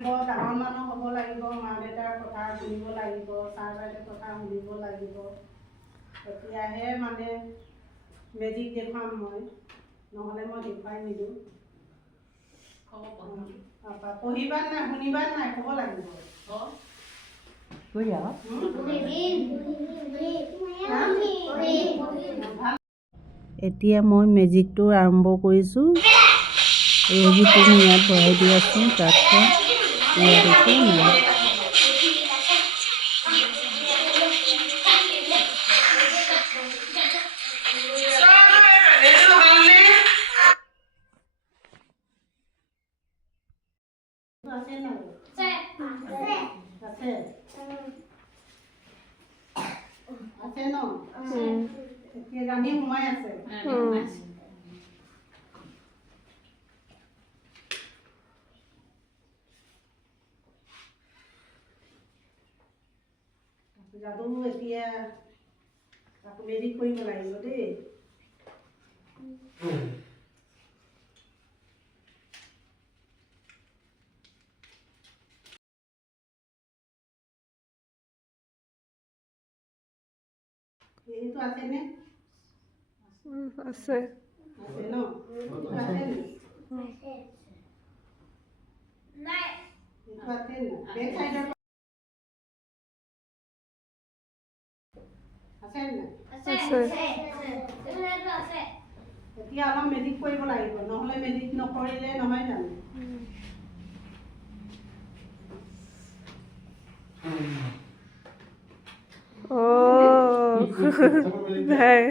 ডাঙৰ মানুহ হ'ব লাগিব, মা দেউতাৰ কথা শুনিব লাগিব, ছাৰ বাইদেউৰ কথা শুনিব লাগিব, তেতিয়াহে মানে মেজিক দেখুৱাম মই, নহ'লে মই দেখুৱাই নিদিওঁ। পঢ়িবা নাই, শুনিবা নাই, ক'ব লাগিব। এতিয়া মই মেজিকটো আৰম্ভ কৰিছোঁ। ৰবি তুমি ইয়াত বহাই দিয়াচোন কাঠখন, ইয়াত একো নাই। আছে ন? এতিয়া ৰাণী সোমাই আছে। যাদু এতিয়া আকৌ মেজিক কৰিব লাগিব দেই। এইটো আছেনে? আছে। আছে ন? আছে নি? নাই। এইটো আছে নি? বেক সাইডৰ আছে নি? আছে। এতিয়া অলপ মেজিক কৰিব লাগিব, নহ'লে মেজিক নকৰিলে নহয় জানো? নাই।